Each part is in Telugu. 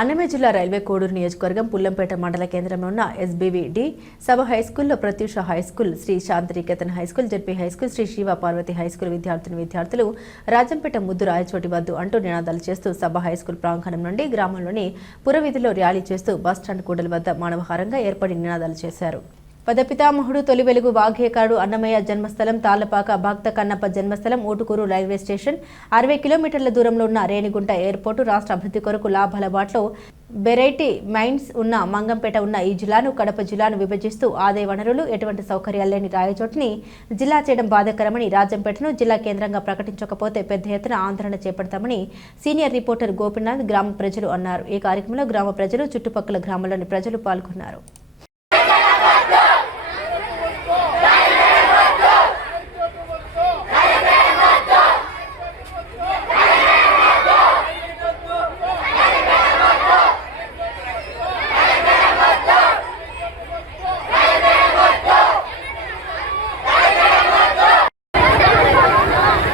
అన్నమయ్య జిల్లా రైల్వే కోడూరు నియోజకవర్గం పుల్లంపేట మండల కేంద్రంలో ఉన్న ఎస్బీవీడి సభ హైస్కూల్లో Pratyusha high school, Sri Santiniketan high school, ZP high school, Sri Siva Parvati high school విద్యార్థులు రాజంపేట ముద్దు రాయచోటి వద్దు అంటూ నినాదాలు చేస్తూ సభ హైస్కూల్ ప్రాంగణం నుండి గ్రామంలోని పురవీధిలో ర్యాలీ చేస్తూ బస్టాండ్ కూడలి వద్ద మానవహారంగా ఏర్పడి నినాదాలు చేశారు. పదపితామహుడు తొలి వెలుగు వాగ్గేయకారుడు అన్నమయ్య జన్మస్థలం, తాళ్లపాక భక్త కన్నప్ప జన్మస్థలం, ఊటుకూరు రైల్వే స్టేషన్, 60 కిలోమీటర్ల దూరంలో ఉన్న రేణిగుంట ఎయిర్పోర్టు, రాష్ట్ర అభివృద్ధి కొరకు లాభాల బాటలో వెరైటీ మైండ్స్ ఉన్న మంగంపేట ఉన్న ఈ జిల్లాను, కడప జిల్లాను విభజిస్తూ ఆదాయ వనరులు, ఎటువంటి సౌకర్యాలు లేని రాయచోటిని జిల్లా చేయడం బాధాకరమని, రాజంపేటను జిల్లా కేంద్రంగా ప్రకటించకపోతే పెద్ద ఎత్తున ఆందోళన చేపడతామని సీనియర్ రిపోర్టర్ గోపీనాథ్ గ్రామ ప్రజలు అన్నారు. ఈ కార్యక్రమంలో గ్రామ ప్రజలు, చుట్టుపక్కల గ్రామాల్లోని ప్రజలు పాల్గొన్నారు.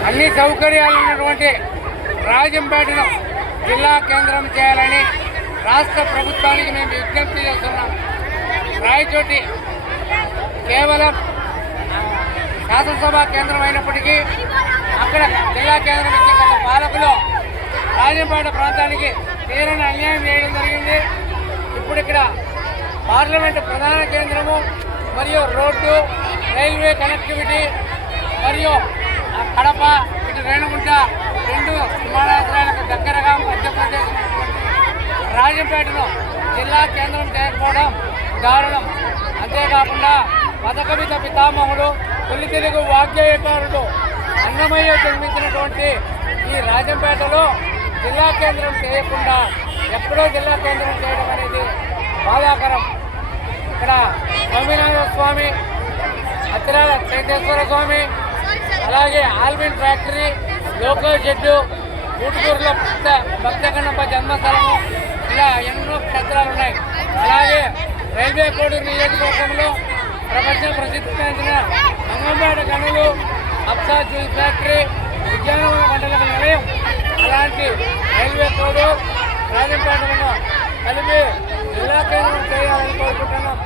అన్ని సౌకర్యాలు ఉన్నటువంటి రాజంపేటను జిల్లా కేంద్రం చేయాలని రాష్ట్ర ప్రభుత్వానికి మేము విజ్ఞప్తి చేస్తున్నాం. రాయచోటి కేవలం శాసనసభ కేంద్రం అయినప్పటికీ అక్కడ జిల్లా కేంద్రం ఇచ్చే గత పాలకులు రాజంపేట ప్రాంతానికి తీరని అన్యాయం చేయడం జరిగింది. ఇప్పుడు ఇక్కడ పార్లమెంటు ప్రధాన కేంద్రము మరియు రోడ్డు, రైల్వే కనెక్టివిటీ మరియు కడప, ఇటు రేణుగుంట రెండు విమానాశ్రయాలకు దగ్గరగా మధ్యప్రదేశ్ రాజంపేటను జిల్లా కేంద్రం చేయకపోవడం దారుణం. అంతేకాకుండా పదకవిత పితామహుడు, తొలి తెలుగు వాగ్గేయకారుడు అన్నమయ్య జన్మించినటువంటి ఈ రాజంపేటలో జిల్లా కేంద్రం చేయకుండా ఎప్పుడో జిల్లా కేంద్రం చేయడం అనేది బాధాకరం. ఇక్కడ స్వామినారాయణ స్వామి, అత్తిరాల చైతేశ్వర స్వామి, అలాగే ఆల్విన్ ఫ్యాక్టరీ, లోకల్ షెడ్డు, ఊటుకూరులో భక్త కన్నప్ప జన్మస్థలము, ఇలా ఎన్నో క్షేత్రాలు ఉన్నాయి. అలాగే రైల్వే కోడూరు నియోజకవర్గంలో ప్రపంచ ప్రసిద్ధించిన మంగంపేట గనులు, అప్సా జ్యూస్ ఫ్యాక్టరీ, ఉద్యానవన మండల నిలయం, అలాంటి రైల్వే కోడూరు రాజంపేటలను కలిపి జిల్లా కేంద్రం చేయాలని కోరుకుంటున్నాం.